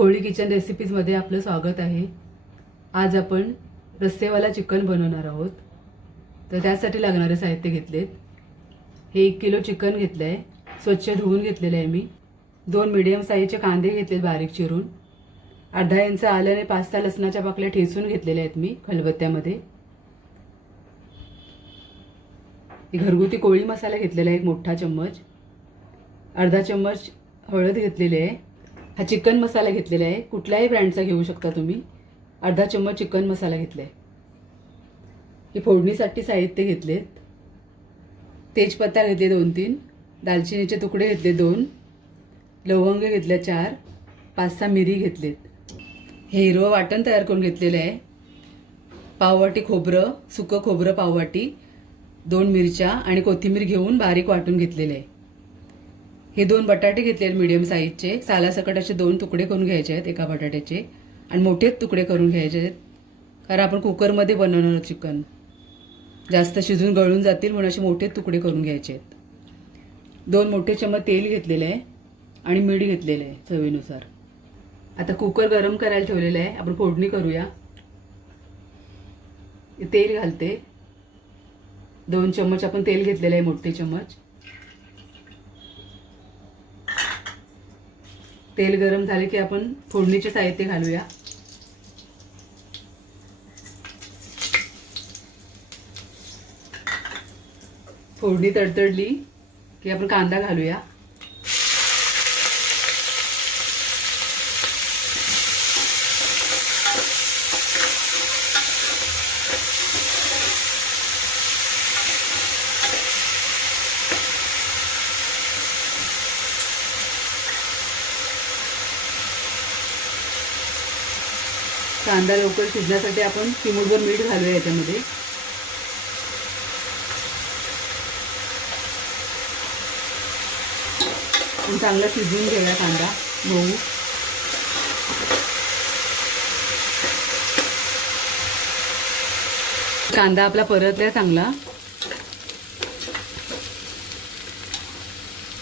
कोळी kitchen रेसिपीजमध्ये आपलं स्वागत आहे. आज आपण रस्सेवाला चिकन बनवणार आहोत. तर त्यासाठी लागणारे साहित्य घेतलेत. हे एक किलो चिकन घेतलं आहे स्वच्छ धुवून घेतलेलं आहे मी. दोन मिडियम साईजचे कांदे घेतलेत बारीक चिरून. अर्धा इंच आलं आणि पाच सहा लसणाच्या पाकल्या ठेचून घेतलेल्या आहेत मी खलबत्त्यामध्ये. घरगुती कोळी मसाला घेतलेला आहे एक मोठा चम्मच. अर्धा चम्मच हळद घेतलेली आहे. हा चिकन मसाला घेतलेला आहे. कुठल्याही ब्रँडचा घेऊ शकता तुम्ही. अर्धा चम्मच चिकन मसाला घेतला आहे हे फोडणीसाठी साहित्य घेतलेत. तेजपत्ता घेतले दोन तीन दालचिनीचे तुकडे घेतले दोन. लवंग घेतले चार. पाच सहा मिरी घेतलेत. हे हिरवं वाटण तयार करून घेतलेलं आहे. पाववाटी खोबरं सुकं खोबरं पाववाटी दोन मिरच्या आणि कोथिंबीर घेऊन बारीक वाटून घेतलेले आहे. हे दोन बटाटे घेतले मीडियम साईजचे सालासकट असे दोन तुकडे करून घ्यायचे आहेत एका बटाट्याचे. आणि मोठेच तुकडे करून घ्यायचे आहेत. कारण आपण कुकरमध्ये बनवणार चिकन जास्त शिजून गळून जातील म्हणून असे मोठे तुकडे करून घ्यायचे आहेत. दोन मोठे चम्मच तेल घेतलेलं आहे आणि मीठ घेतलेलं आहे चवीनुसार. आता कुकर गरम करायला ठेवलेलं आहे. आपण फोडणी करूया. तेल घालते. दोन चम्मच आपण तेल घेतलेलं आहे मोठे चम्मच. तेल गरम झाले की आपण फोडणीचे साहित्य घालूया. फोडणी तडतडली की आपण कांदा घालूया. कांदा लवकर शिजण्यासाठी आपण चिमूटभर मीठ घालूया याच्यामध्ये. चांगला शिजवून घेऊया कांदा गहू. कांदा आपला परतलाय चांगला.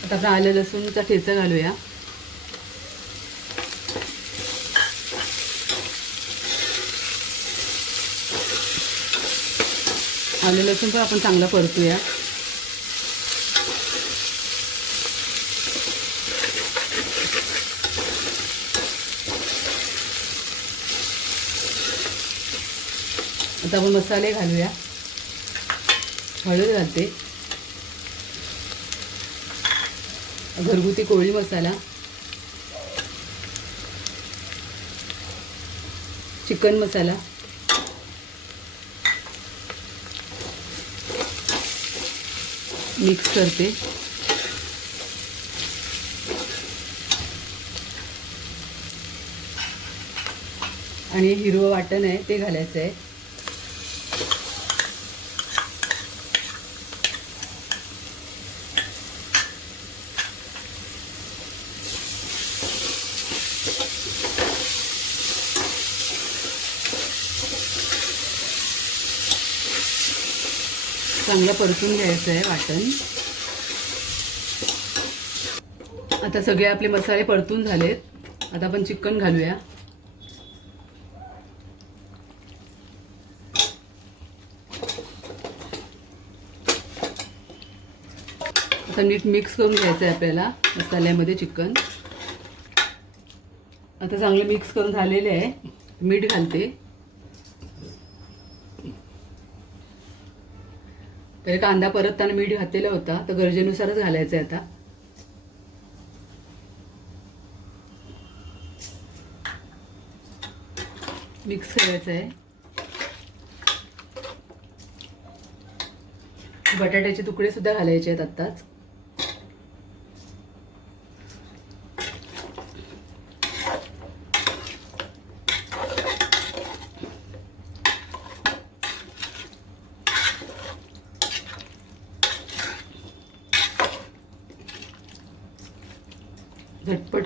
आता आपला आलं लसूणचा ठेचा घालूया. आलं लसूण पण आपण चांगलं परतूया. आता आपण मसाले घालूया. हळद घालते. घरगुती कोळी मसाला. चिकन मसाला. मिक्स करते. आणि हिरवं वाटण आहे ते घालायचं आहे. चांगलं परतून घ्यायचं आहे वाटण. आता सगळे आपले मसाले परतून झालेत. आता आपण चिकन घालूया. आता नीट मिक्स करून घ्यायचं आहे आपल्याला मसाल्यामध्ये चिकन. आता चांगलं मिक्स करून झालेले आहे. मीठ घालते. पहिले कांदा परतताना मीठ घातलेला होता. तर गरजेनुसारच घालायचं आहे आता. मिक्स करायचं आहे. बटाट्याचे तुकडे सुद्धा घालायचे आहेत आत्ताच.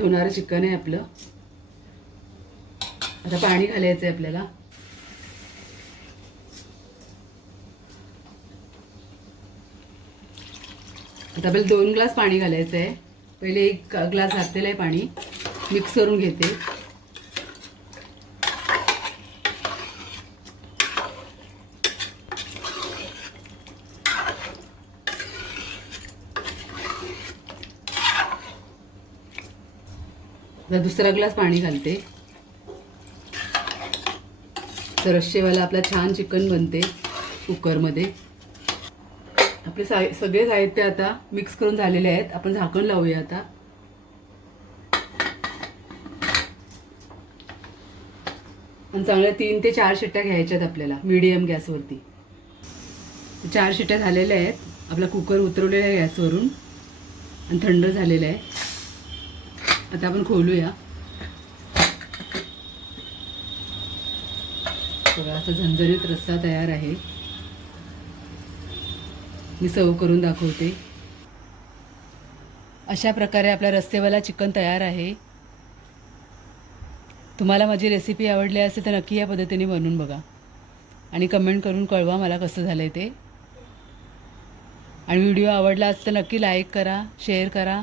होणारं चिकन आहे आपलं. आता पाणी घालायचं आहे आपल्याला. आता आपल्याला दोन ग्लास पाणी घालायचं आहे पहिले एक ग्लास घातलेलं आहे पाणी. मिक्स करून घेते. दुसरा ग्लास पाणी घालते. तर रश्शेवाला आपला छान चिकन बनते कुकरमध्ये. आपले साय सगळे साहित्य आता मिक्स करून झालेले आहेत. आपण झाकण लावूया आता. आणि चांगल्या तीन ते चार शिट्ट्या घ्यायच्या आहेत आपल्याला मिडियम गॅसवरती चार शिट्ट्या झालेल्या आहेत. आपला कुकर उतरवलेला आहे गॅसवरून. आणि थंड झालेला आहे. आता आपण खोलूया. बघा असा झणझणीत रस्सा तयार आहे. मी सर्व करून दाखवते. अशा प्रकारे आपला रस्सेवाला चिकन तयार आहे. तुम्हाला माझी रेसिपी आवडली असेल तर नक्की या पद्धतीने बनवून बघा. आणि कमेंट करून कळवा मला कसं झालं आहे ते. आणि व्हिडिओ आवडला असेल तर नक्की लाईक करा शेअर करा.